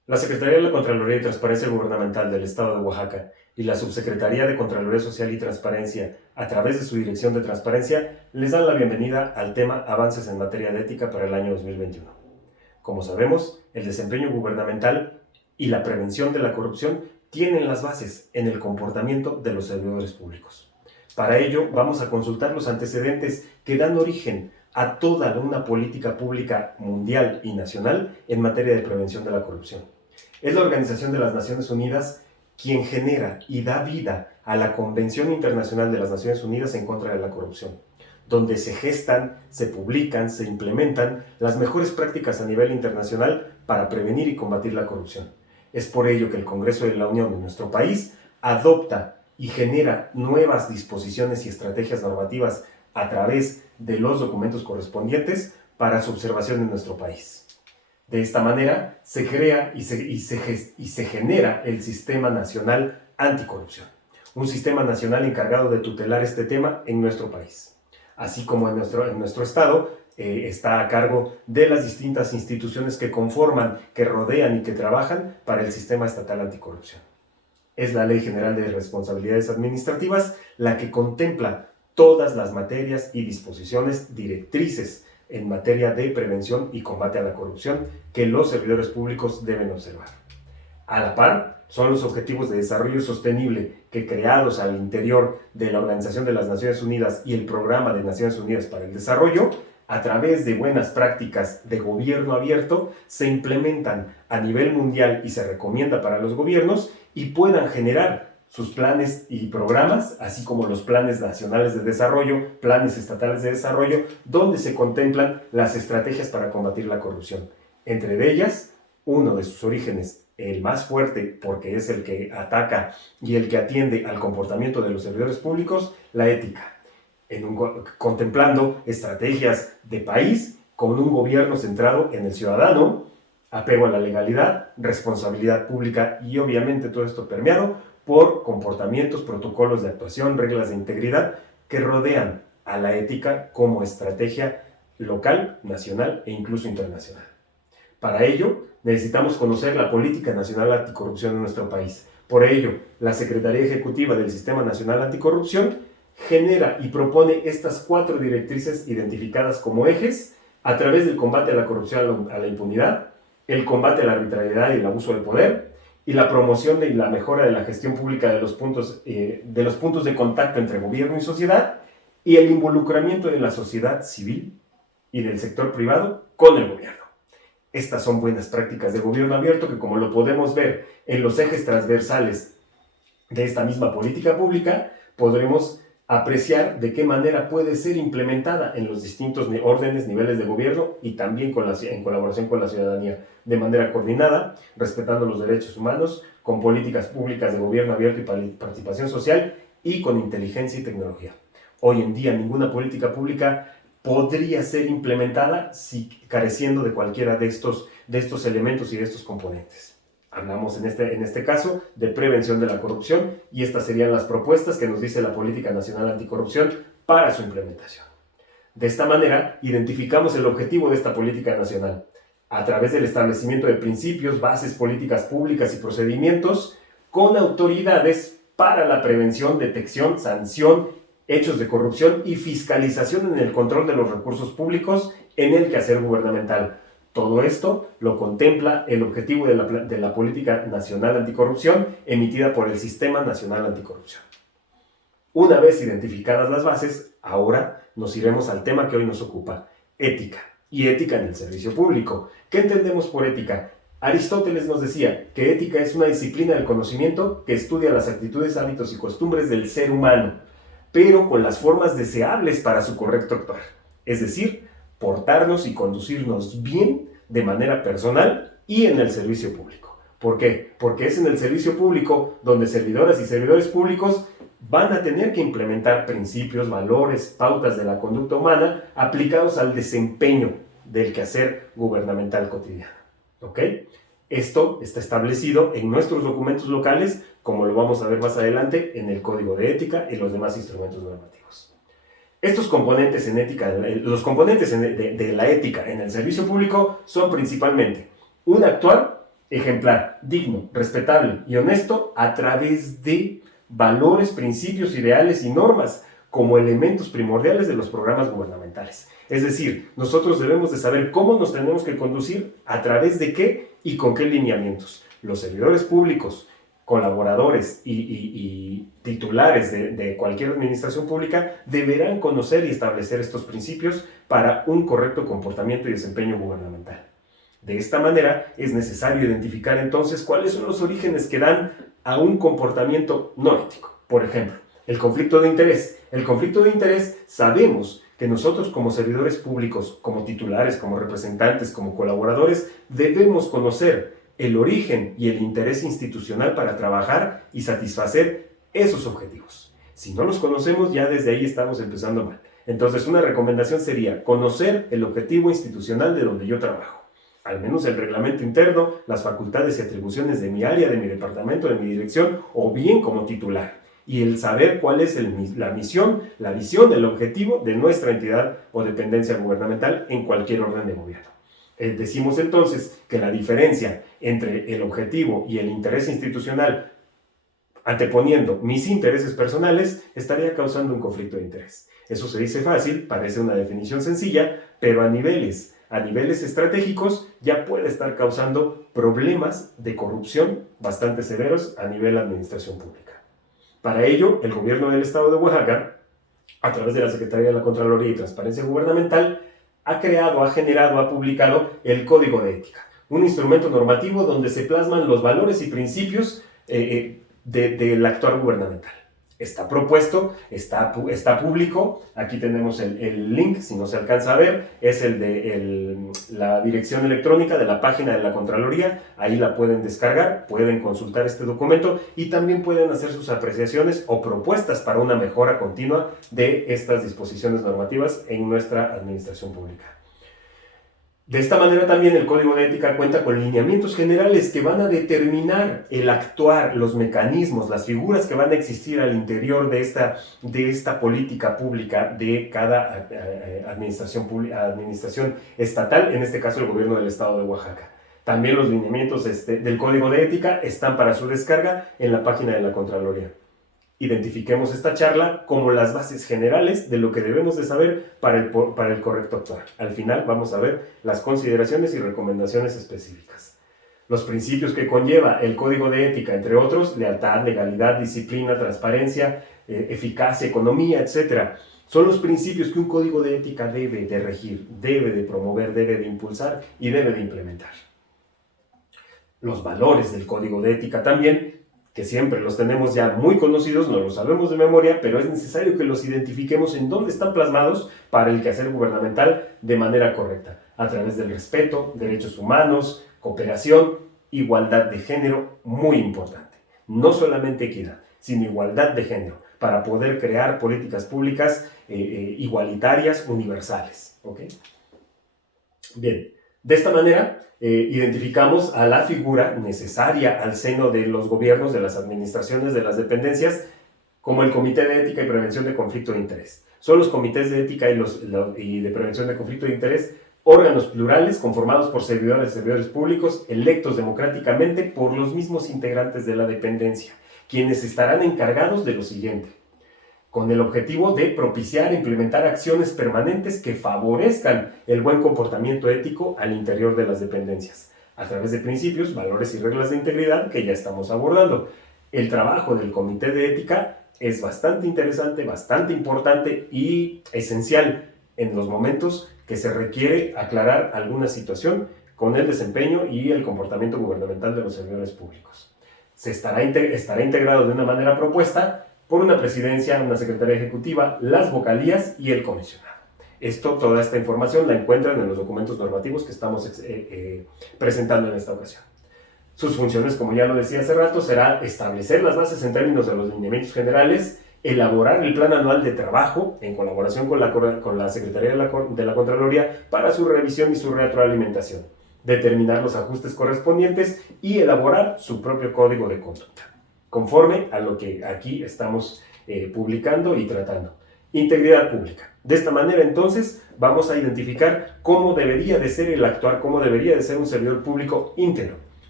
La Secretaría de la Contraloría y Transparencia Gubernamental del Estado de Oaxaca y la Subsecretaría de Contraloría Social y Transparencia, a través de su Dirección de Transparencia, les dan la bienvenida al tema Avances en materia de ética para el año 2021. Como sabemos, el desempeño gubernamental y la prevención de la corrupción tienen las bases en el comportamiento de los servidores públicos. Para ello, vamos a consultar los antecedentes que dan origen a toda una política pública mundial y nacional en materia de prevención de la corrupción. Es la Organización de las Naciones Unidas quien genera y da vida a la Convención Internacional de las Naciones Unidas en contra de la corrupción, donde se gestan, se publican, se implementan las mejores prácticas a nivel internacional para prevenir y combatir la corrupción. Es por ello que el Congreso de la Unión de nuestro país adopta y genera nuevas disposiciones y estrategias normativas a través de los documentos correspondientes para su observación en nuestro país. De esta manera se crea y se genera el Sistema Nacional Anticorrupción, un sistema nacional encargado de tutelar este tema en nuestro país. Así como en nuestro estado está a cargo de las distintas instituciones que conforman, que rodean y que trabajan para el Sistema Estatal Anticorrupción. Es la Ley General de Responsabilidades Administrativas la que contempla todas las materias y disposiciones directrices en materia de prevención y combate a la corrupción que los servidores públicos deben observar. A la par, son los Objetivos de Desarrollo Sostenible que, creados al interior de la Organización de las Naciones Unidas y el Programa de Naciones Unidas para el Desarrollo, a través de buenas prácticas de gobierno abierto, se implementan a nivel mundial y se recomienda para los gobiernos y puedan generar sus planes y programas, así como los planes nacionales de desarrollo, planes estatales de desarrollo, donde se contemplan las estrategias para combatir la corrupción. Entre ellas, uno de sus orígenes, el más fuerte, porque es el que ataca y el que atiende al comportamiento de los servidores públicos, la ética, contemplando estrategias de país con un gobierno centrado en el ciudadano, apego a la legalidad, responsabilidad pública y obviamente todo esto permeado por comportamientos, protocolos de actuación, reglas de integridad que rodean a la ética como estrategia local, nacional e incluso internacional. Para ello, necesitamos conocer la Política Nacional Anticorrupción en nuestro país. Por ello, la Secretaría Ejecutiva del Sistema Nacional Anticorrupción genera y propone estas 4 directrices identificadas como ejes a través del combate a la corrupción, a la impunidad, el combate a la arbitrariedad y el abuso de poder, y la promoción y la mejora de la gestión pública de los puntos de contacto entre gobierno y sociedad, y el involucramiento de la sociedad civil y del sector privado con el gobierno. Estas son buenas prácticas de gobierno abierto que, como lo podemos ver en los ejes transversales de esta misma política pública, podremos apreciar de qué manera puede ser implementada en los distintos órdenes, niveles de gobierno y también en colaboración con la ciudadanía, de manera coordinada, respetando los derechos humanos, con políticas públicas de gobierno abierto y participación social y con inteligencia y tecnología. Hoy en día ninguna política pública podría ser implementada si careciendo de cualquiera de estos elementos y de estos componentes. Hablamos en este caso de prevención de la corrupción y estas serían las propuestas que nos dice la Política Nacional Anticorrupción para su implementación. De esta manera, identificamos el objetivo de esta política nacional a través del establecimiento de principios, bases, políticas públicas y procedimientos con autoridades para la prevención, detección, sanción, hechos de corrupción y fiscalización en el control de los recursos públicos en el quehacer gubernamental. Todo esto lo contempla el objetivo de la Política Nacional Anticorrupción emitida por el Sistema Nacional Anticorrupción. Una vez identificadas las bases, ahora nos iremos al tema que hoy nos ocupa, ética, y ética en el servicio público. ¿Qué entendemos por ética? Aristóteles nos decía que ética es una disciplina del conocimiento que estudia las actitudes, hábitos y costumbres del ser humano, pero con las formas deseables para su correcto actuar. Es decir, portarnos y conducirnos bien de manera personal y en el servicio público. ¿Por qué? Porque es en el servicio público donde servidoras y servidores públicos van a tener que implementar principios, valores, pautas de la conducta humana aplicados al desempeño del quehacer gubernamental cotidiano. ¿Ok? Esto está establecido en nuestros documentos locales, como lo vamos a ver más adelante en el Código de Ética y los demás instrumentos normativos. Estos componentes en ética, los componentes de la ética en el servicio público son principalmente un actuar ejemplar, digno, respetable y honesto a través de valores, principios, ideales y normas como elementos primordiales de los programas gubernamentales. Es decir, nosotros debemos de saber cómo nos tenemos que conducir, a través de qué y con qué lineamientos. Los servidores públicos, colaboradores y titulares de cualquier administración pública deberán conocer y establecer estos principios para un correcto comportamiento y desempeño gubernamental. De esta manera, es necesario identificar entonces cuáles son los orígenes que dan a un comportamiento no ético. Por ejemplo, el conflicto de interés. El conflicto de interés, sabemos que nosotros como servidores públicos, como titulares, como representantes, como colaboradores, debemos conocer el origen y el interés institucional para trabajar y satisfacer esos objetivos. Si no los conocemos, ya desde ahí estamos empezando mal. Entonces, una recomendación sería conocer el objetivo institucional de donde yo trabajo. Al menos el reglamento interno, las facultades y atribuciones de mi área, de mi departamento, de mi dirección, o bien como titular. Y el saber cuál es la misión, la visión, el objetivo de nuestra entidad o dependencia gubernamental en cualquier orden de gobierno. Decimos entonces que la diferencia entre el objetivo y el interés institucional, anteponiendo mis intereses personales, estaría causando un conflicto de interés. Eso se dice fácil, parece una definición sencilla, pero a niveles estratégicos ya puede estar causando problemas de corrupción bastante severos a nivel de administración pública. Para ello, el gobierno del estado de Oaxaca, a través de la Secretaría de la Contraloría y Transparencia Gubernamental, ha creado, ha generado, ha publicado el Código de Ética, un instrumento normativo donde se plasman los valores y principios del actuar gubernamental. Está propuesto, está público. Aquí tenemos el link, si no se alcanza a ver, es el de la dirección electrónica de la página de la Contraloría. Ahí la pueden descargar, pueden consultar este documento y también pueden hacer sus apreciaciones o propuestas para una mejora continua de estas disposiciones normativas en nuestra administración pública. De esta manera también el Código de Ética cuenta con lineamientos generales que van a determinar el actuar, los mecanismos, las figuras que van a existir al interior de esta política pública de cada administración estatal, en este caso el gobierno del estado de Oaxaca. También los lineamientos del Código de Ética están para su descarga en la página de la Contraloría. Identifiquemos esta charla como las bases generales de lo que debemos de saber para el correcto actuar. Al final vamos a ver las consideraciones y recomendaciones específicas. Los principios que conlleva el Código de Ética, entre otros, lealtad, legalidad, disciplina, transparencia, eficacia, economía, etc. Son los principios que un Código de Ética debe de regir, debe de promover, debe de impulsar y debe de implementar. Los valores del Código de Ética también, que siempre los tenemos ya muy conocidos, no los sabemos de memoria, pero es necesario que los identifiquemos en dónde están plasmados para el quehacer gubernamental de manera correcta, a través del respeto, derechos humanos, cooperación, igualdad de género, muy importante. No solamente equidad, sino igualdad de género, para poder crear políticas públicas igualitarias, universales. ¿Okay? Bien, de esta manera identificamos a la figura necesaria al seno de los gobiernos, de las administraciones, de las dependencias, como el Comité de Ética y Prevención de Conflicto de Interés. Son los comités de ética y de prevención de conflicto de interés órganos plurales conformados por servidores públicos electos democráticamente por los mismos integrantes de la dependencia, quienes estarán encargados de lo siguiente: con el objetivo de propiciar e implementar acciones permanentes que favorezcan el buen comportamiento ético al interior de las dependencias, a través de principios, valores y reglas de integridad que ya estamos abordando. El trabajo del Comité de Ética es bastante interesante, bastante importante y esencial en los momentos que se requiere aclarar alguna situación con el desempeño y el comportamiento gubernamental de los servidores públicos. Estará integrado de una manera propuesta por una presidencia, una secretaría ejecutiva, las vocalías y el comisionado. Toda esta información la encuentran en los documentos normativos que estamos presentando en esta ocasión. Sus funciones, como ya lo decía hace rato, será establecer las bases en términos de los lineamientos generales, elaborar el plan anual de trabajo en colaboración con la Secretaría de la Contraloría para su revisión y su retroalimentación, determinar los ajustes correspondientes y elaborar su propio código de conducta, conforme a lo que aquí estamos publicando y tratando. Integridad pública. De esta manera, entonces, vamos a identificar cómo debería de ser el actuar, cómo debería de ser un servidor público íntegro,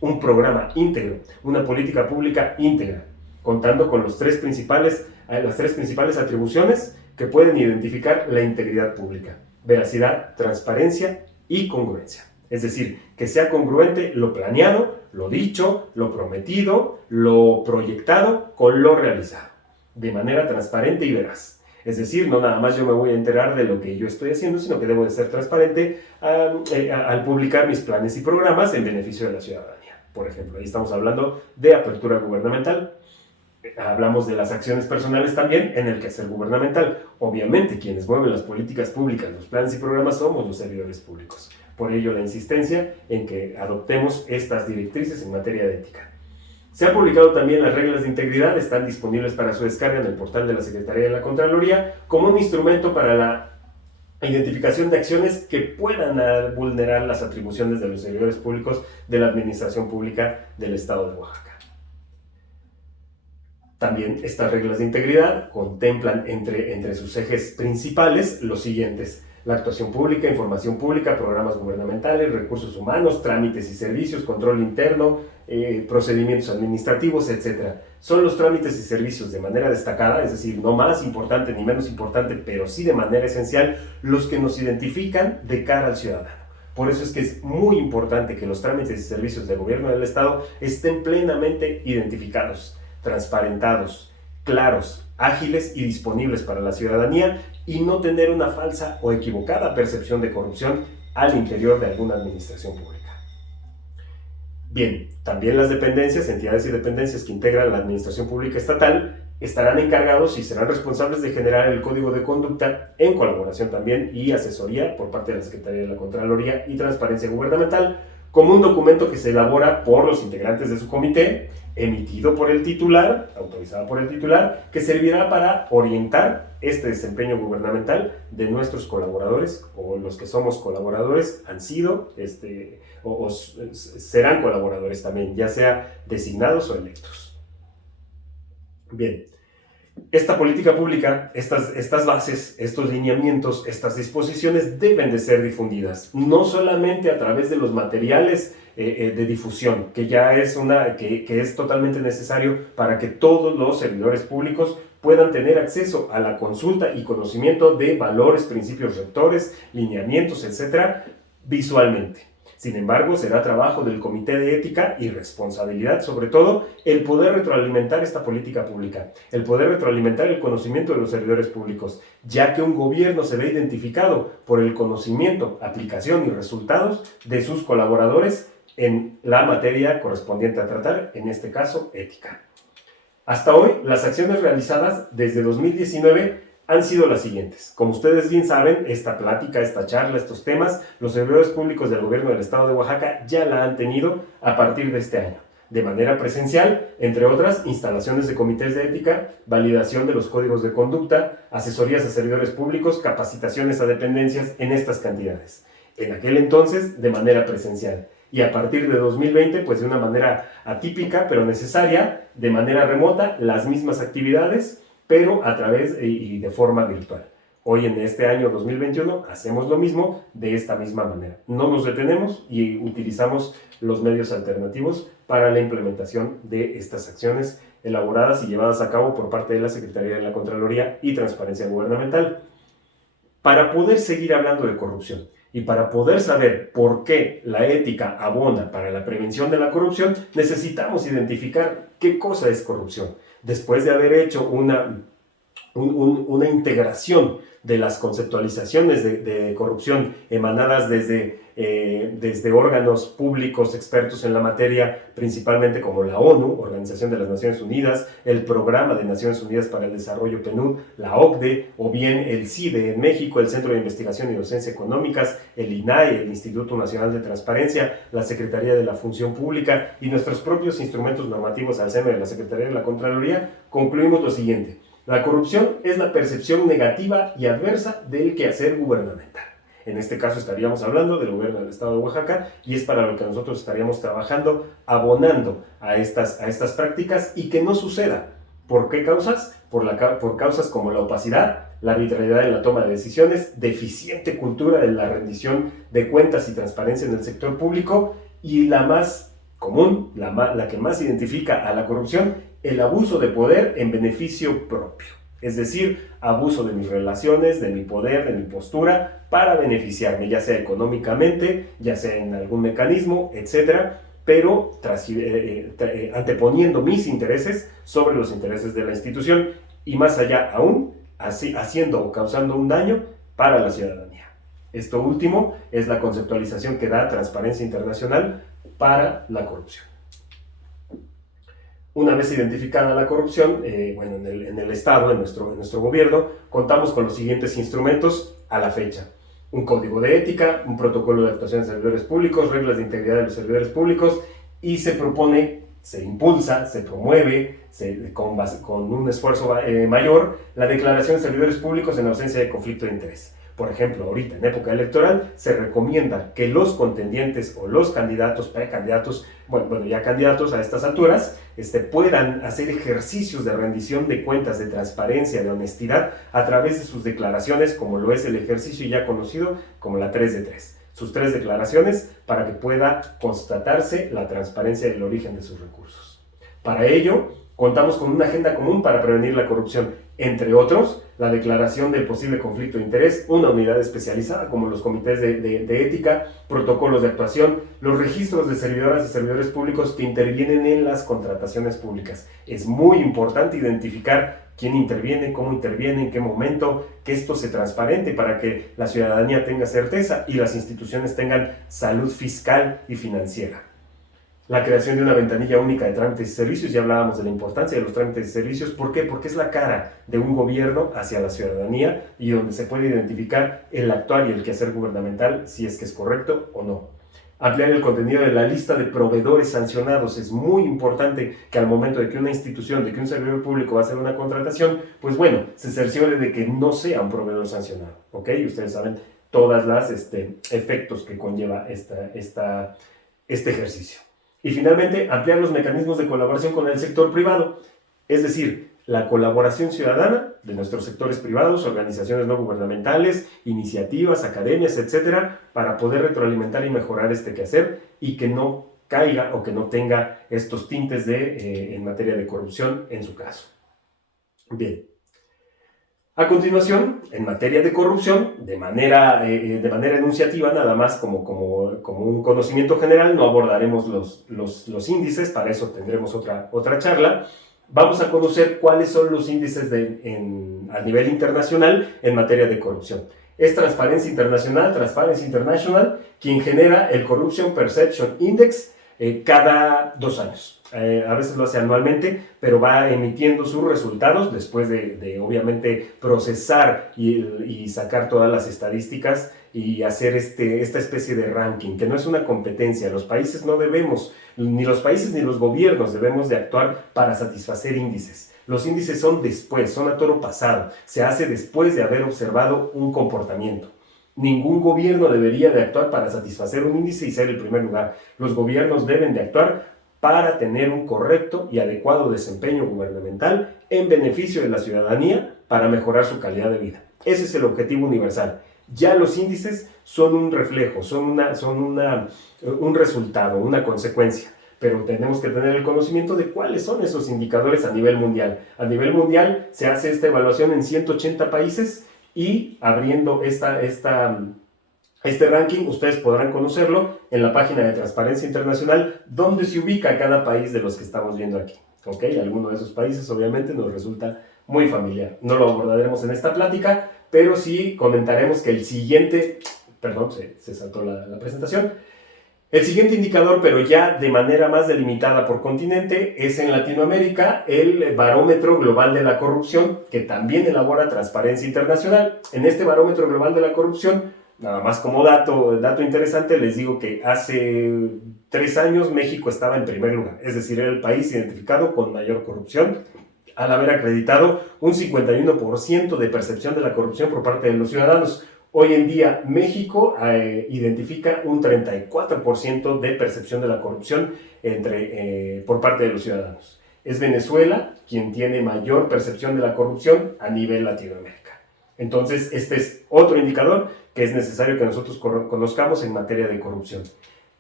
un programa íntegro, una política pública íntegra, contando con las tres principales atribuciones que pueden identificar la integridad pública: veracidad, transparencia y congruencia. Es decir, que sea congruente lo planeado, lo dicho, lo prometido, lo proyectado con lo realizado, de manera transparente y veraz. Es decir, no nada más yo me voy a enterar de lo que yo estoy haciendo, sino que debo de ser transparente al publicar mis planes y programas en beneficio de la ciudadanía. Por ejemplo, ahí estamos hablando de apertura gubernamental. Hablamos de las acciones personales también en el quehacer gubernamental. Obviamente, quienes mueven las políticas públicas, los planes y programas, somos los servidores públicos. Por ello, la insistencia en que adoptemos estas directrices en materia de ética. Se han publicado también las reglas de integridad, están disponibles para su descarga en el portal de la Secretaría de la Contraloría como un instrumento para la identificación de acciones que puedan vulnerar las atribuciones de los servidores públicos de la Administración Pública del Estado de Oaxaca. También estas reglas de integridad contemplan entre sus ejes principales los siguientes: la actuación pública, información pública, programas gubernamentales, recursos humanos, trámites y servicios, control interno, procedimientos administrativos, etc. Son los trámites y servicios de manera destacada, es decir, no más importante ni menos importante, pero sí de manera esencial, los que nos identifican de cara al ciudadano. Por eso es que es muy importante que los trámites y servicios del gobierno del Estado estén plenamente identificados, transparentados, claros, ágiles y disponibles para la ciudadanía, y no tener una falsa o equivocada percepción de corrupción al interior de alguna administración pública. Bien, también las dependencias, entidades y dependencias que integran la administración pública estatal estarán encargados y serán responsables de generar el código de conducta en colaboración también y asesoría por parte de la Secretaría de la Contraloría y Transparencia Gubernamental, como un documento que se elabora por los integrantes de su comité, emitido por el titular, autorizado por el titular, que servirá para orientar este desempeño gubernamental de nuestros colaboradores, o los que somos colaboradores han sido o serán colaboradores también, ya sea designados o electos. Bien, esta política pública, estas bases, estos lineamientos, estas disposiciones deben de ser difundidas, no solamente a través de los materiales de difusión, que ya es que es totalmente necesario para que todos los servidores públicos puedan tener acceso a la consulta y conocimiento de valores, principios rectores, lineamientos, etcétera, visualmente. Sin embargo, será trabajo del Comité de Ética y responsabilidad, sobre todo, el poder retroalimentar esta política pública, el poder retroalimentar el conocimiento de los servidores públicos, ya que un gobierno se ve identificado por el conocimiento, aplicación y resultados de sus colaboradores en la materia correspondiente a tratar, en este caso, ética. Hasta hoy, las acciones realizadas desde 2019 han sido las siguientes. Como ustedes bien saben, esta plática, esta charla, estos temas, los servidores públicos del gobierno del Estado de Oaxaca ya la han tenido a partir de este año, de manera presencial, entre otras, instalaciones de comités de ética, validación de los códigos de conducta, asesorías a servidores públicos, capacitaciones a dependencias en estas cantidades. En aquel entonces, de manera presencial. Y a partir de 2020, pues de una manera atípica, pero necesaria, de manera remota, las mismas actividades, pero a través y de forma virtual. Hoy en este año 2021 hacemos lo mismo de esta misma manera. No nos detenemos y utilizamos los medios alternativos para la implementación de estas acciones elaboradas y llevadas a cabo por parte de la Secretaría de la Contraloría y Transparencia Gubernamental. Para poder seguir hablando de corrupción y para poder saber por qué la ética abona para la prevención de la corrupción, necesitamos identificar qué cosa es corrupción. Después de haber hecho una integración de las conceptualizaciones de corrupción emanadas desde órganos públicos expertos en la materia, principalmente como la ONU, Organización de las Naciones Unidas, el Programa de Naciones Unidas para el Desarrollo PNUD, la OCDE, o bien el CIDE en México, el Centro de Investigación y Docencia Económicas, el INAI, el Instituto Nacional de Transparencia, la Secretaría de la Función Pública y nuestros propios instrumentos normativos al seno de la Secretaría de la Contraloría, concluimos lo siguiente: la corrupción es la percepción negativa y adversa del quehacer gubernamental. En este caso estaríamos hablando del gobierno del Estado de Oaxaca y es para lo que nosotros estaríamos trabajando, abonando a estas prácticas y que no suceda. ¿Por qué causas? Por causas como la opacidad, la arbitrariedad en la toma de decisiones, deficiente cultura de la rendición de cuentas y transparencia en el sector público y la más común, la que más identifica a la corrupción, el abuso de poder en beneficio propio. Es decir, abuso de mis relaciones, de mi poder, de mi postura, para beneficiarme, ya sea económicamente, ya sea en algún mecanismo, etcétera, pero anteponiendo mis intereses sobre los intereses de la institución y más allá aún, haciendo o causando un daño para la ciudadanía. Esto último es la conceptualización que da Transparencia Internacional para la corrupción. Una vez identificada la corrupción, en el Estado, en nuestro gobierno, contamos con los siguientes instrumentos a la fecha. Un código de ética, un protocolo de actuación de servidores públicos, reglas de integridad de los servidores públicos, y se propone, se impulsa, se promueve, con un esfuerzo mayor, la declaración de servidores públicos en ausencia de conflicto de interés. Por ejemplo, ahorita en época electoral se recomienda que los contendientes o los candidatos, precandidatos, ya candidatos a estas alturas, puedan hacer ejercicios de rendición de cuentas, de transparencia, de honestidad a través de sus declaraciones, como lo es el ejercicio ya conocido como la 3 de 3. Sus 3 declaraciones para que pueda constatarse la transparencia del origen de sus recursos. Para ello, contamos con una agenda común para prevenir la corrupción, entre otros, la declaración del posible conflicto de interés, una unidad especializada como los comités de ética, protocolos de actuación, los registros de servidoras y servidores públicos que intervienen en las contrataciones públicas. Es muy importante identificar quién interviene, cómo interviene, en qué momento, que esto se transparente para que la ciudadanía tenga certeza y las instituciones tengan salud fiscal y financiera. La creación de una ventanilla única de trámites y servicios, ya hablábamos de la importancia de los trámites y servicios. ¿Por qué? Porque es la cara de un gobierno hacia la ciudadanía y donde se puede identificar el actuar y el quehacer gubernamental, si es que es correcto o no. Ampliar el contenido de la lista de proveedores sancionados. Es muy importante que al momento de que una institución, de que un servidor público va a hacer una contratación, se cerciore de que no sea un proveedor sancionado. ¿Ok? Ustedes saben todas las efectos que conlleva este ejercicio. Y finalmente, ampliar los mecanismos de colaboración con el sector privado, es decir, la colaboración ciudadana de nuestros sectores privados, organizaciones no gubernamentales, iniciativas, academias, etcétera, para poder retroalimentar y mejorar este quehacer y que no caiga o que no tenga estos tintes en materia de corrupción en su caso. Bien. A continuación, en materia de corrupción, de manera enunciativa, nada más como un conocimiento general, no abordaremos los índices, para eso tendremos otra charla. Vamos a conocer cuáles son los índices a nivel internacional en materia de corrupción. Es Transparency International, quien genera el Corruption Perception Index cada 2 años. A veces lo hace anualmente, pero va emitiendo sus resultados después de obviamente procesar y sacar todas las estadísticas y hacer esta especie de ranking, que no es una competencia. Los países no debemos, ni los países ni los gobiernos debemos de actuar para satisfacer índices. Los índices son después, son a toro pasado, se hace después de haber observado un comportamiento. Ningún gobierno debería de actuar para satisfacer un índice y ser el primer lugar. Los gobiernos deben de actuar para tener un correcto y adecuado desempeño gubernamental en beneficio de la ciudadanía para mejorar su calidad de vida. Ese es el objetivo universal. Ya los índices son un reflejo, son un resultado, una consecuencia, pero tenemos que tener el conocimiento de cuáles son esos indicadores a nivel mundial. A nivel mundial se hace esta evaluación en 180 países y abriendo este ranking, ustedes podrán conocerlo en la página de Transparencia Internacional, donde se ubica cada país de los que estamos viendo aquí. ¿Ok? Alguno de esos países obviamente nos resulta muy familiar. No lo abordaremos en esta plática, pero sí comentaremos que el siguiente... Perdón, se saltó la presentación. El siguiente indicador, pero ya de manera más delimitada por continente, es en Latinoamérica el Barómetro Global de la Corrupción, que también elabora Transparencia Internacional. En este Barómetro Global de la Corrupción, nada más como dato interesante, les digo que hace 3 años México estaba en primer lugar, es decir, era el país identificado con mayor corrupción, al haber acreditado un 51% de percepción de la corrupción por parte de los ciudadanos. Hoy en día México identifica un 34% de percepción de la corrupción por parte de los ciudadanos. Es Venezuela quien tiene mayor percepción de la corrupción a nivel Latinoamérica. Entonces, este es otro indicador que es necesario que nosotros conozcamos en materia de corrupción.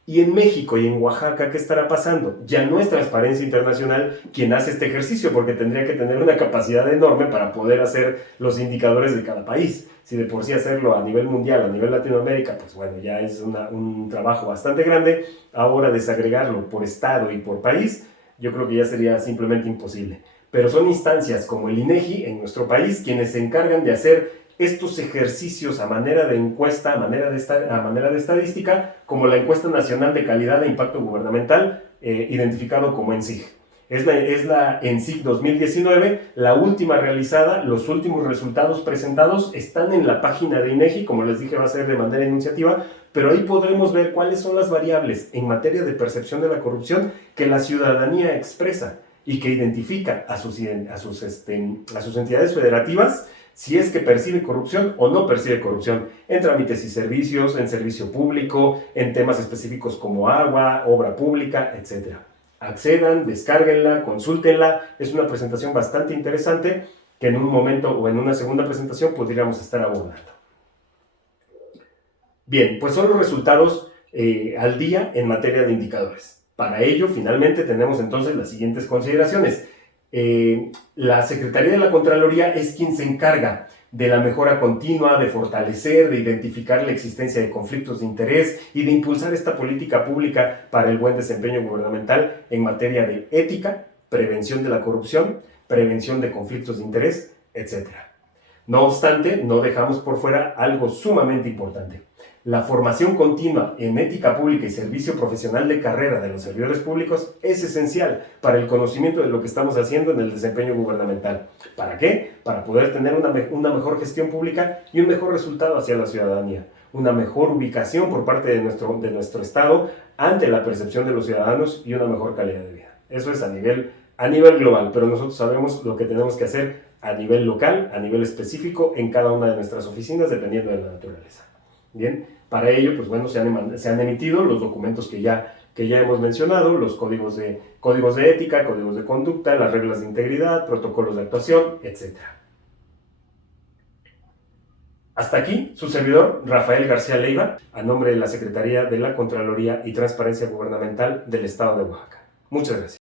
Y en México y en Oaxaca, ¿qué estará pasando? Ya no es Transparencia Internacional quien hace este ejercicio, porque tendría que tener una capacidad enorme para poder hacer los indicadores de cada país. Si de por sí hacerlo a nivel mundial, a nivel Latinoamérica, pues bueno, ya es un trabajo bastante grande. Ahora desagregarlo por estado y por país, yo creo que ya sería simplemente imposible. Pero son instancias como el INEGI en nuestro país quienes se encargan de hacer estos ejercicios a manera de encuesta, a manera de estadística, como la Encuesta Nacional de Calidad e Impacto Gubernamental, identificado como ENSIG. Es la ENSIG 2019, la última realizada. Los últimos resultados presentados están en la página de INEGI, como les dije, va a ser de manera enunciativa, pero ahí podremos ver cuáles son las variables en materia de percepción de la corrupción que la ciudadanía expresa y que identifica a sus entidades federativas si es que percibe corrupción o no percibe corrupción en trámites y servicios, en servicio público, en temas específicos como agua, obra pública, etc. Accedan, descárguenla, consúltenla. Es una presentación bastante interesante que en un momento o en una segunda presentación podríamos estar abordando. Bien, pues son los resultados al día en materia de indicadores. Para ello, finalmente, tenemos entonces las siguientes consideraciones. La Secretaría de la Contraloría es quien se encarga de la mejora continua, de fortalecer, de identificar la existencia de conflictos de interés y de impulsar esta política pública para el buen desempeño gubernamental en materia de ética, prevención de la corrupción, prevención de conflictos de interés, etc. No obstante, no dejamos por fuera algo sumamente importante. La formación continua en ética pública y servicio profesional de carrera de los servidores públicos es esencial para el conocimiento de lo que estamos haciendo en el desempeño gubernamental. ¿Para qué? Para poder tener una mejor gestión pública y un mejor resultado hacia la ciudadanía. Una mejor ubicación por parte de nuestro Estado ante la percepción de los ciudadanos y una mejor calidad de vida. Eso es a nivel global, pero nosotros sabemos lo que tenemos que hacer a nivel local, a nivel específico, en cada una de nuestras oficinas, dependiendo de la naturaleza. Bien, para ello, pues bueno, se han emitido los documentos que ya hemos mencionado, los códigos de ética, códigos de conducta, las reglas de integridad, protocolos de actuación, etc. Hasta aquí, su servidor, Rafael García Leiva, a nombre de la Secretaría de la Contraloría y Transparencia Gubernamental del Estado de Oaxaca. Muchas gracias.